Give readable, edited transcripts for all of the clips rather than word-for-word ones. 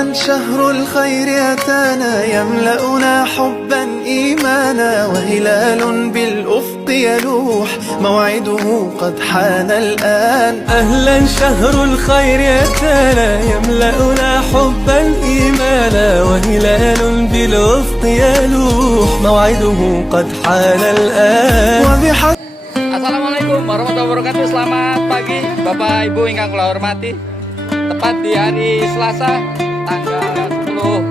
أهلا شهر الخير أتانا يملأنا حبا إيمانا وهلال بالأفق يلوح موعده قد حان الآن. أهلا شهر الخير أتانا يملأنا حبا إيمانا وهلال بالأفق يلوح موعده قد حان الآن. Assalamualaikum warahmatullahi wabarakatuh. Selamat pagi Bapak Ibu ingkang kula hormati. Tepat di hari Selasa tanggal 10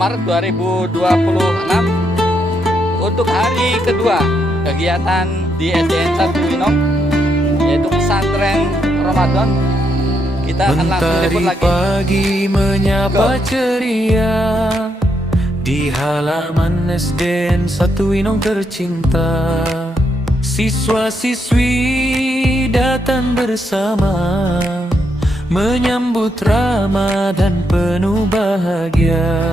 Maret 2026 untuk hari kedua kegiatan di SDN 1 Winong, yaitu pesantren Ramadan. Kita akan langsung liput lagi. Pagi menyapa ceria di halaman SDN 1 Winong tercinta. Siswa-siswi datang bersama menyambut Ramadan penuh bahagia.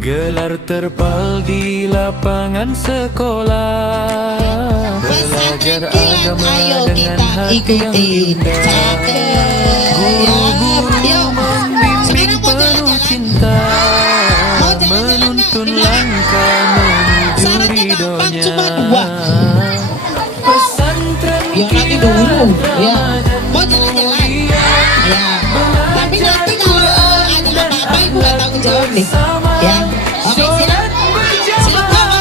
Gelar terpal di lapangan sekolah, belajar agama dengan hati yang indah. Guru-guru membimbing penuh cinta, menuntun langkah menuju ridhonya. Ya nanti dulu ya mau jalan-jalan ya, tapi nanti kalau ada apa-apa ibu gak tanggung jawab nih ya. Oke, siap siap mas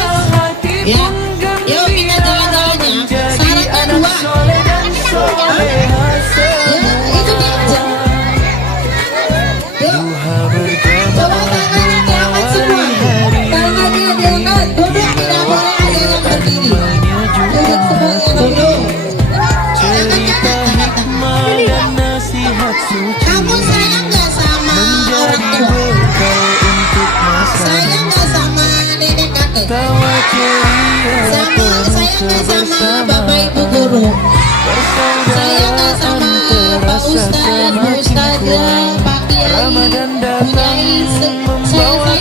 ya, yuk kita jalan-jalannya. Syarat kedua ya, itu dia. Yuk coba tangannya diangkat semua, tangannya diangkat, duduk, tidak boleh ada yang berdiri, duduk semuanya, duduk. Kamu sayang gak sama orang tua? Sayang gak sama nenek kakek? Sayang gak sama bapak ibu guru? Sayang gak sama pak ustadz, bu ustadzah, pak kiai, bu nyai? Sayang gak?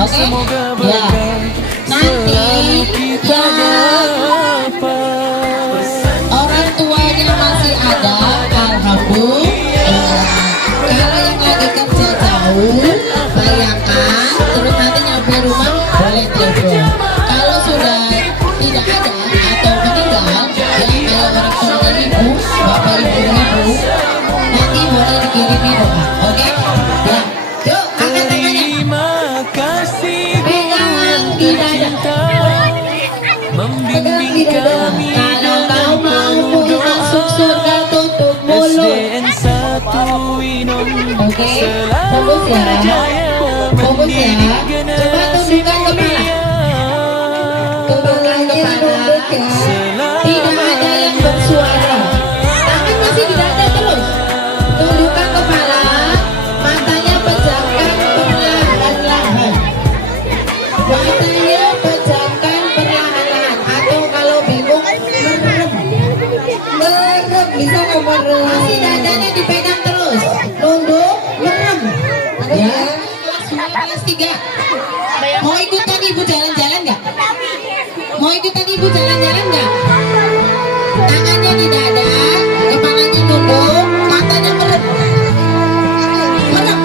Oke? Ya. Nanti orang tuanya masih ada, alhamdulillah. Kalau yang lagi kerja jauh, bayangkan, terus nanti nyampe rumah boleh telepon. Kalau sudah tidak ada atau meninggal, ya kayak orang tua ibu, bapak ibu, nanti boleh dikirimi doa, oke? Ya, yuk angkat tangannya. Pegang di dada. Pegang di dada. Kalau kau mau masuk surga tutup mulut. Oke, fokus ya, fokus ya. Coba tundukkan kepala, kepalanya tunduk ya. Tidak ada yang bersuara. Tangan masih di dada terus. Tundukkan kepala, matanya pejamkan perlahan-lahan. Matanya pejamkan perlahan-lahan. Atau kalau bingung merem, merem bisa merem. Masih dadanya dipegang terus. Nunduk, merem. Ya, kelas 3. Mau ikutan ibu jalan-jalan nggak? Mau ikutan ibu jalan-jalan nggak? Tangannya di dada, kepalanya nunduk, matanya merem. Merem.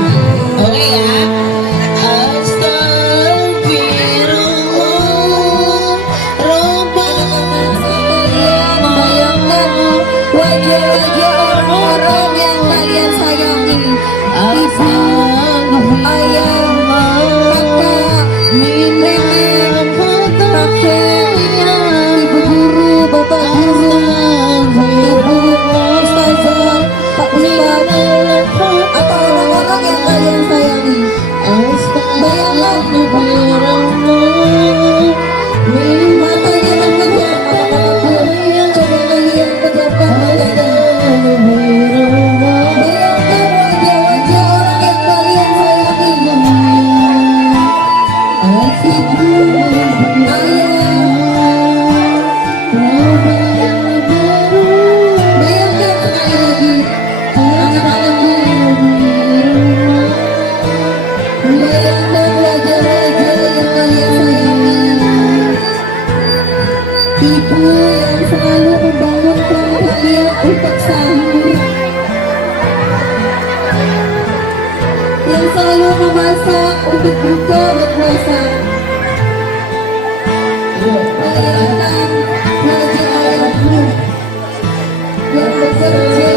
Oke ya. Wajah-wajah orang-orang yang kalian sayangi. Ayah, kakak, minum. berpuasa untuk buka berpuasa. Bayangkan wajah ayahmu yang bekerja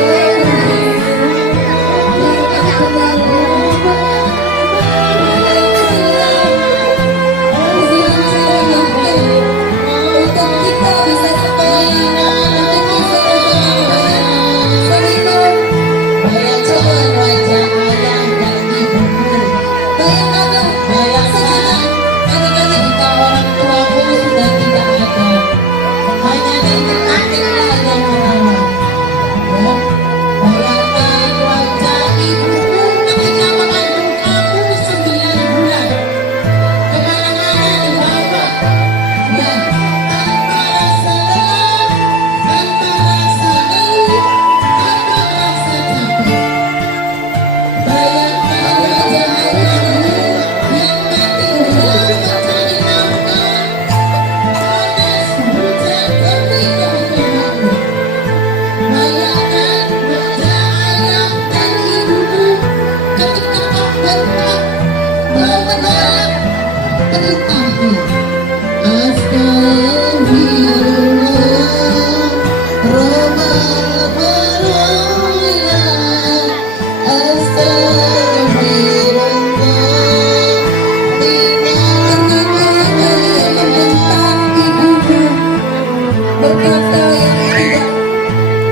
berkata yang tidak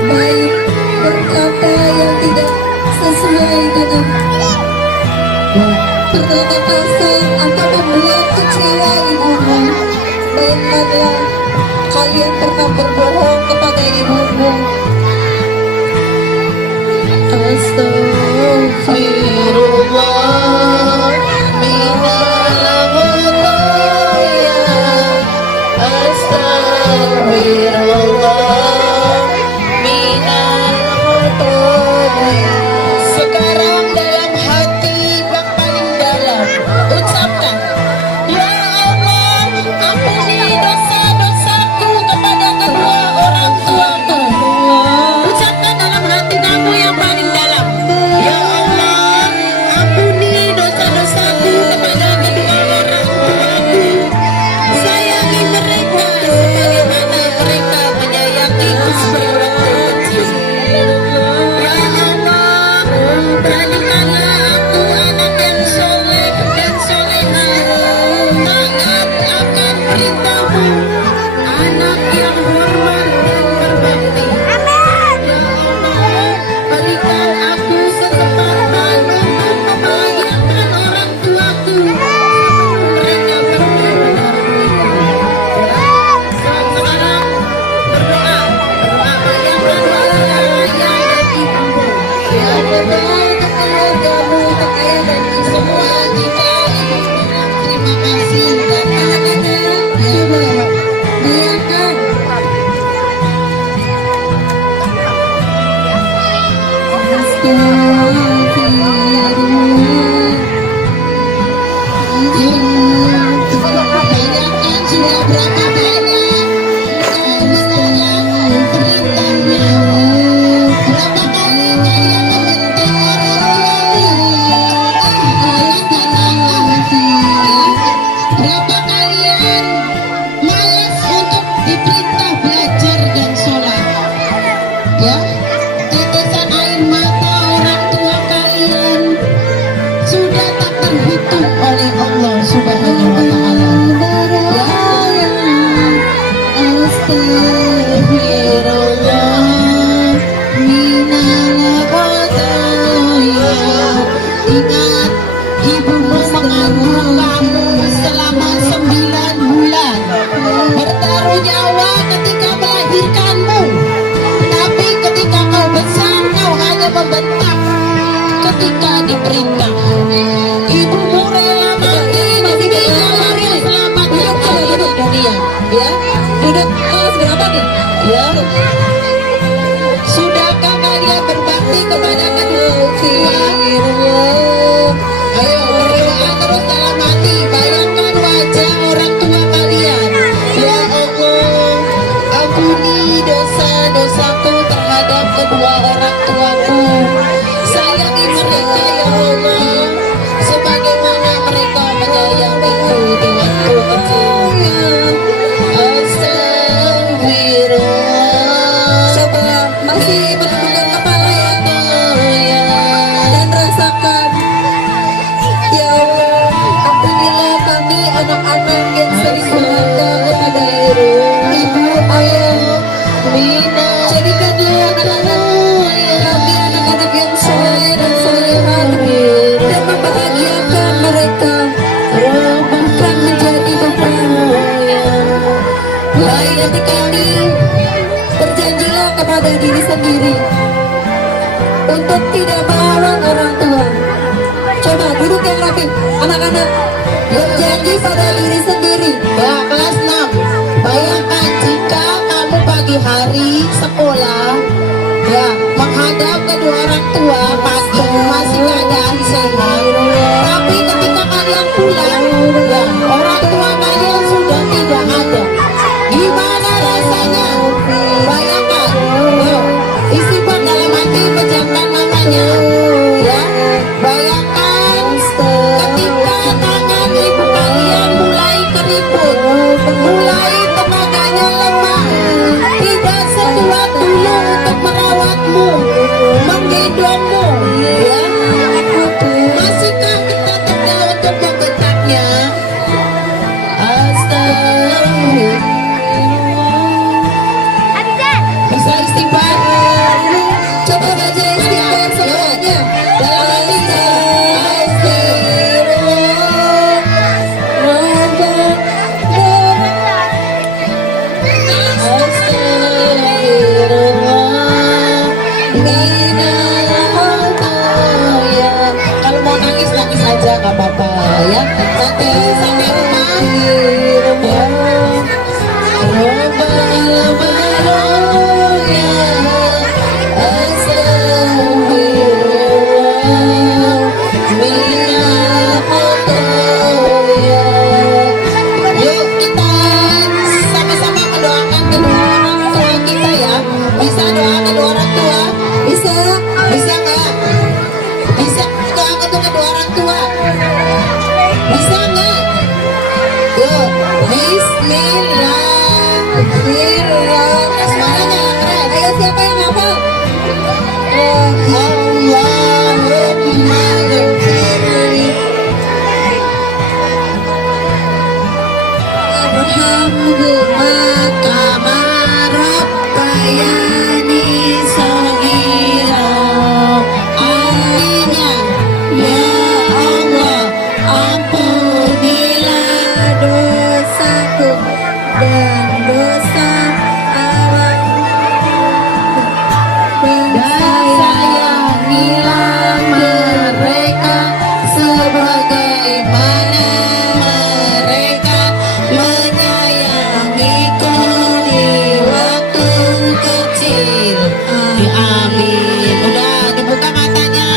baik, berkata yang tidak sesuai dengan berkata kasar atau membuat kecewa ibumu. Bayangkanlah kalian pernah berbohong kepada ibumu. Astagfirullah minal khotoya. Astagfirullah minal khotoya. Sekarang dalam hati yang paling dalam ucapkan, ya Allah, ampuni dosa-dosaku kepada kedua orang tuaku. Ucapkan dalam hati kamu yang paling dalam, ya Allah, ampuni dosa-dosaku kepada kedua orang tuaku. Sayangi mereka sebagaimana mereka menyayangiku sebagai kecil. Ya Allah, berikanlah aku anak yang soleh dan solehah, taat akan perintahmu, anak yang hormat dan berbakti. Ya Allah, berikan aku kesempatan untuk membahagiakan orang tuaku. Mereka benar-benar sekarang berdoa bayangkan wajah ayah dan ibumu. Ya Allah, untuk keluargamu, untuk ayah dan ibu semua, kita bilang terima kasih dan bahagia. Coba bayangkan. Bayangkan sudah berapa banyak menjalankan perintahnya. Berapa kali kalian membentuk orang tua? Berapa kalian malas untuk diperintah belajar dan sholat? Ya, tetesan air mata orang tua kalian sudah tak terhitung oleh Allah Subhanahu wa Ta'ala. Astagfirullah minal khotoya. Ingat, ibumu mengandung kamu selama 9 bulan, bertaruh nyawa ketika melahirkanmu. Tapi ketika kau besar, kau hanya membentak ketika diperintah. Ibumu rela mati demi kalian selamatkan hidup dunia. Ya, duduk kelas berapa nih? Ya, sudahkah kalian berbakti kepada kedua orang tua? Ayo berdoa terus dalam hati. Bayangkan wajah orang tua kalian. Ya Allah, ampuni dosa-dosaku terhadap kedua orang tuaku. Sayangi mereka ya Allah. diri untuk tidak melawan orang tua. Coba duduk yang rapi, anak-anak berjanji pada diri sendiri. Ya, kelas 6. Bayangkan jika kamu pagi hari sekolah, ya, menghadap kedua orang tua pagi masih keadaan sehat. Tapi ketika kalian pulang, ya, orang tua kalian sudah tidak ada. Gimana rasanya? Bayangkan, ya, istighfar dalam hati pejamkan matanya. Ya, bayangkan ketika tangan ibu kalian mulai keriput, mulai tenaganya lemah, tidak sekuat dulu untuk merawatmu, menggendongmu, ya. Masihkah kita tinggal untuk menggentaknya? Astagfirullah. Bisa istighfar? Coba baca istighfar semuanya dalam hati. Kalau mau nangis nangis aja nggak apa-apa ya. Nanti sampai rumah ya. Yuk kita sama-sama mendoakan kedua orang tua kita ya. Bisa doa kedua orang tua? Bisa? Bisa nggak? Bisa doa kedua orang tua? Bisa nggak? Yuk, Bismillahirrahmanirrahim. Semuanya keren. Ayo siapa yang hafal? Allahumma Warhamhuma kama rabbayani shaghira. Artinya, ya Allah, ampunilah dosaku dan dosa orang dan sayangilah mereka sebagaimana mereka menyayangiku di waktu kecil. Amin. Udah dibuka matanya,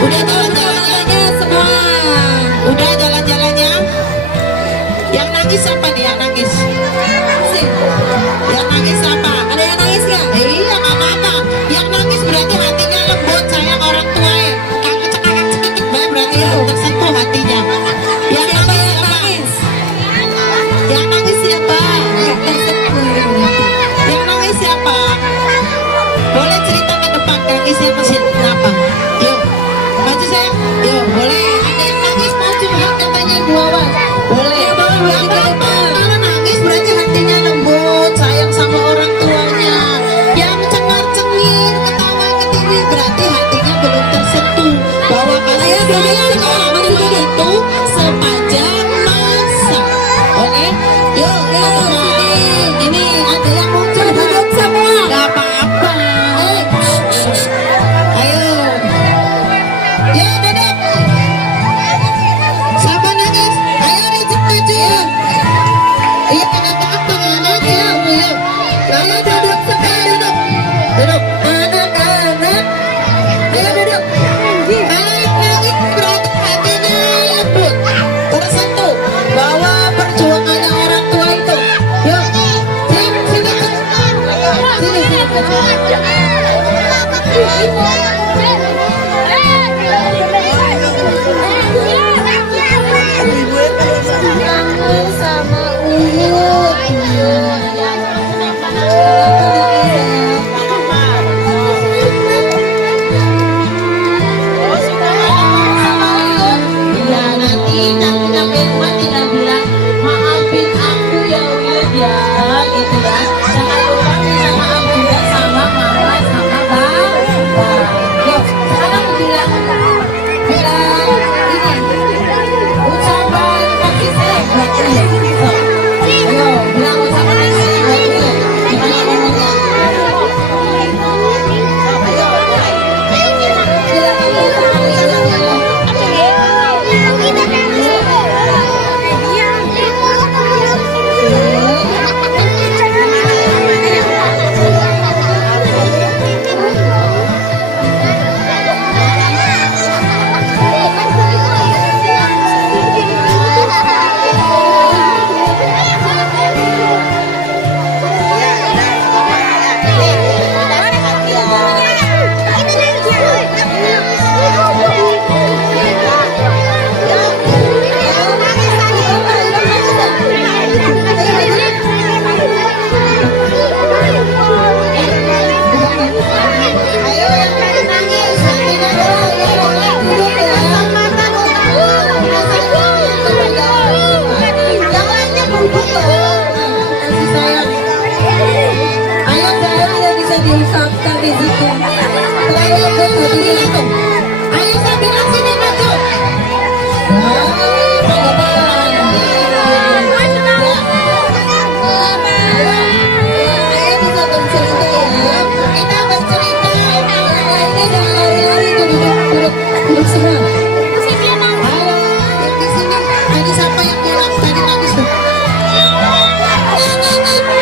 udah jalan-jalannya semua, udah jalan-jalannya. Yang nangis siapa nih? Yang nangis? Sih. Yang nangis siapa? Ada yang nangis nggak? Iya, nggak apa-apa. Yang nangis berarti hatinya lembut sayang orang tua. Kamu cekik-cekik berarti itu tersentuh hatinya. Yang siapa yang nangis? Yang nangis siapa? Yang nangis siapa? Boleh cerita ke depan, nangisnya masih kenapa? Yuk, maju sayang. Yuk, boleh. Ada yang nangis mau curhat katanya gua, Wan. Boleh. Yang ke depan. Kalau nangis berarti hatinya lembut, sayang sama orang tuanya. Yang cengar-cengir, ketawa ke TV berarti hatinya belum tersentuh bahwa kasih sayang orang tua itu sepanjang masa. Oke? Yuk, ini ada yang mau curhat. Duduk semua. Gak apa-apa. Ayo. Yuk, duduk. Siapa nangis? Ayo reject aja. Iya, gak apa-apa, gak nangis. Yuk. Ayo duduk semua, duduk. Duduk. Anak-anak. Ayo duduk. Kalau yang nangis berarti hatinya lembut, tersentuh bahwa perjuangannya orang tua itu. Yuk. Sini, sini. Sama ya, nanti sampai rumah tinggal bilang maafin aku ya Uyut ya, gitu ya. Jangan lupa minta maaf juga sama mama sama bang. diungkapkan di situ. Selalu berdiri itu. Ayo saya bilang sini maju. Ayo bisa bercerita ya. Kita bercerita. Yang lainnya jangan lari-lari tuh duduk seberang. Halo, yang di sini. Tadi siapa yang bilang tadi bagus tuh? Anak-anak tuh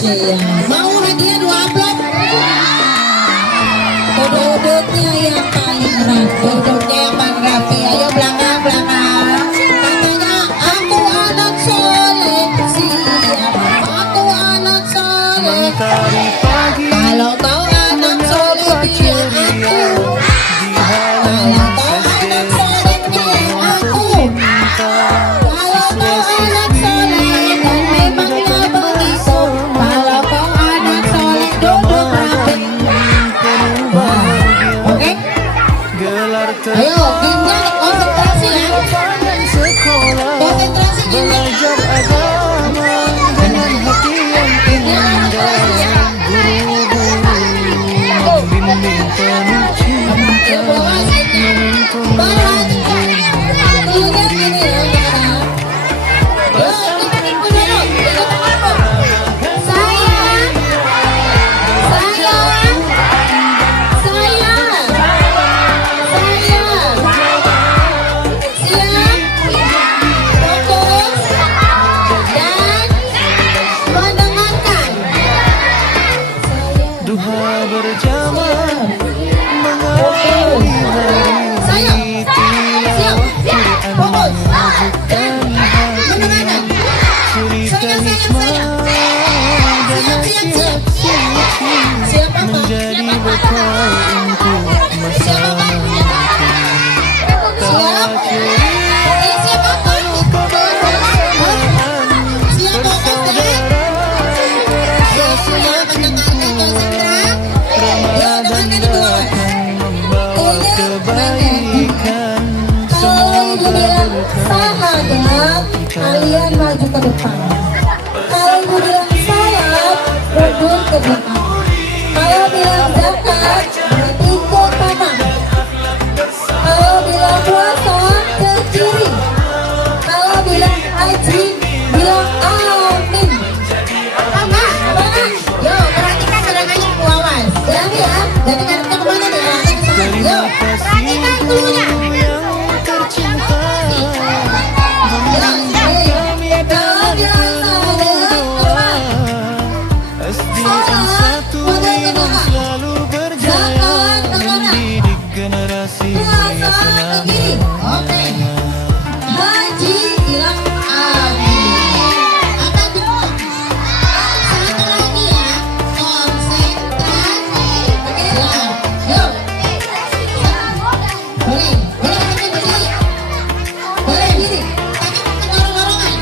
maju. Mau hadiah 2 amplop. Duduknya yang paling rapi. Ayo belakang. Katanya aku anak soleh, siap. Aku anak soleh. Mentari pagi Kalau kau anak soleh bilang aku. Kalau kau anak soleh bilang aku. Kalau kau anak soleh dan memang tak begitu. Kalau kau anak soleh duduk rapi. Oke? gelar Ayo, ginjal konsentrasi ya. sekolah Konsentrasi ginjal. belajar agama dengan hati yang indah. Guru-guru bimbing penuh cinta menuntun Lihat ini ya, anak-anak. Yuk, kita ikut dulu. Kita dulu. Sayang. Siap. Fokus. Dan mendengarkan. duha berjamaah mengakhiri Sayang. Siap. Fokus. Dan mendengarkan. cerita Sayang. hikmah dan nasihat suci Siap apa? menjadi bekal untuk masa nanti. Siap. Siap apa? Siap apa? Siap mendengarkan konsentrasi. Kalau bilang zakat, ikut mama. Kalau bilang puasa, ke kiri. Kalau bilang haji, bilang amin. Apa? Yo, perhatikan gerakannya Bu Awas. Jadi ya, jadi kita kemana nih? Yo, perhatikan dulunya. yang tercinta Kalau bilang doa, SDN 1 memang selalu berjaya mendidik generasi mulia selamanya. haji bilang amin. Apa tuh? Satu lagi ya, konsentrasi. Siap. Yuk. Boleh, boleh kaki berdiri. Boleh diri. Kaki dorong-dorongan.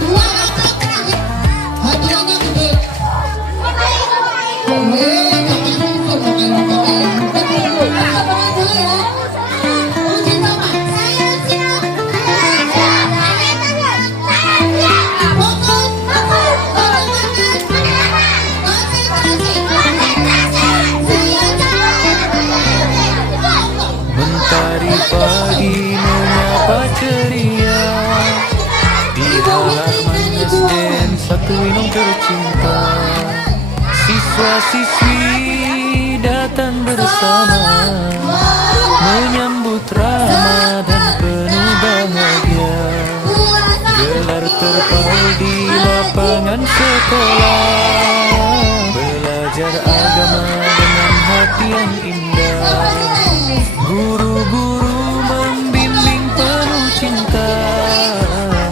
Dua kaki tengah. Hadiahnya gede. Boleh, kaki susun. Apa dulu ya? Uji sama. Saya siap. Fokus. Mentari pagi menyapa ceria di halaman SDN 1 Winong tercinta. Siswa-siswi datang bersama menyambut Ramadan penuh bahagia. Gelar terpal di lapangan sekolah, belajar agama dengan hati yang indah. Guru-guru membimbing penuh cinta,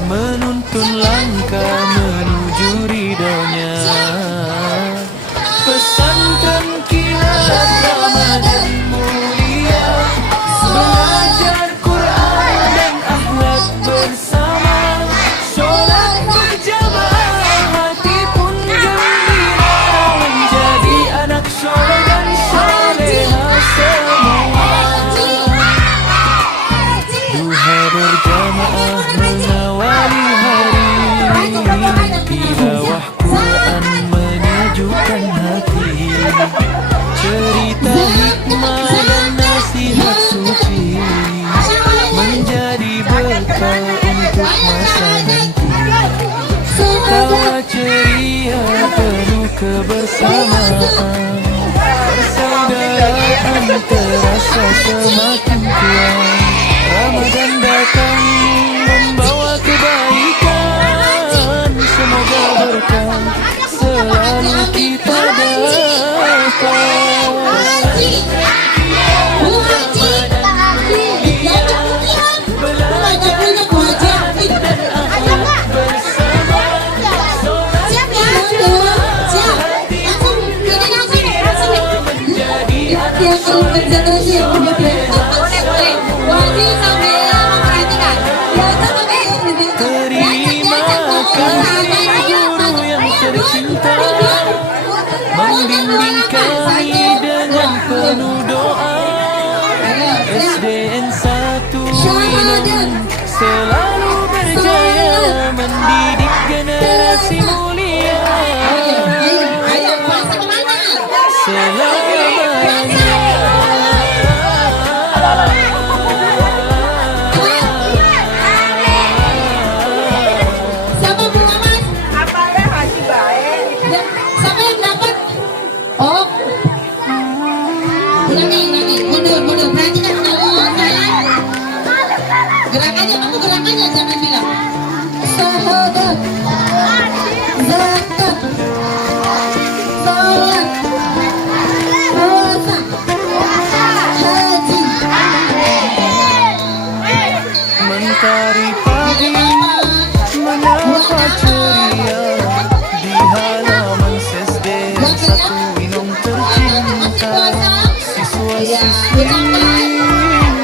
menuntun langkah menuju ridhonya. Pesantren kilat Ramadan mulia, belajar Quran dan akhlak bersama. Sholat berjamaah, hati pun gembira, menjadi anak soleh dan soleha semua. Duha berjamaah mengawali hari, tilawah Quran menyejukkan hati. Cerita hikmah dan nasihat suci menjadi bekal untuk masa nanti. Tawa ceria penuh kebersamaan, persaudaraan terasa semakin kuat. Ramadan datang membawa kebaikan, semoga berkah selalu kita dapat. Terima kasih guru yang tercinta, membimbing kami dengan penuh doa. SDN 1 Winong selalu berjaya mendidik generasi mulia selamanya. Siapa Bu Mamas? Siapa yang dapat? Oh, ulangi, mundur. Perhatikan dulu saya. Gerakannya, kamu gerakannya jangan bilang. Sahadat, zakat, salat, puasa, haji. Mentari pagi menyapa ceria di halaman SDN 1 Winong tercinta. Siswa-siswi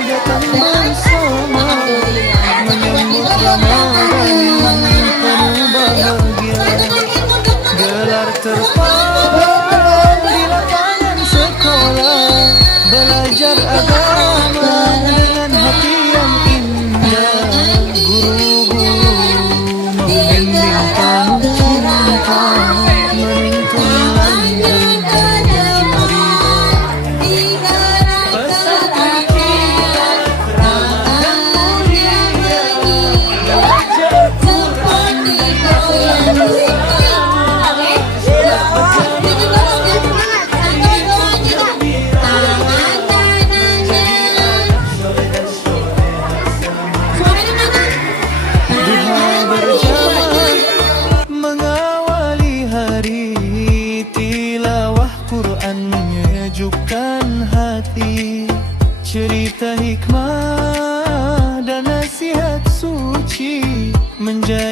datang bersama menyambut Ramadan penuh bahagia. Gelar terpal di lapangan sekolah, belajar agama dengan hati yang indah. Guru-guru membimbing penuh cinta, menuntun langkah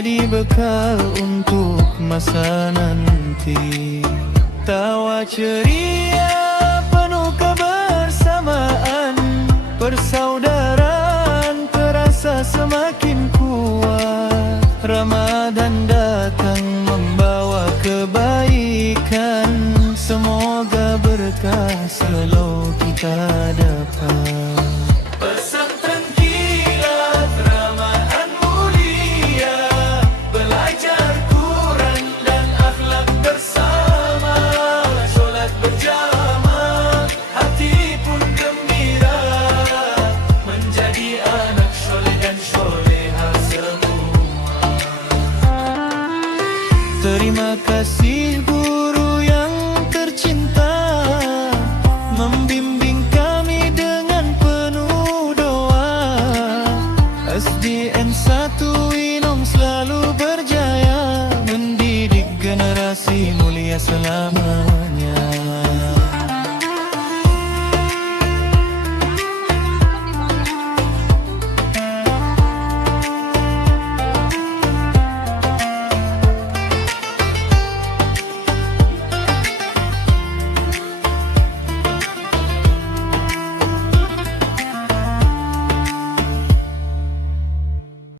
jadi bekal untuk masa nanti. Tawa ceria penuh kebersamaan, persaudaraan terasa semakin kuat. Ramadan datang membawa kebaikan, semoga berkah selalu kita dapat. Pesantren Kilat Ramadan mulia, belajar Quran dan akhlak bersama, solat berjamaah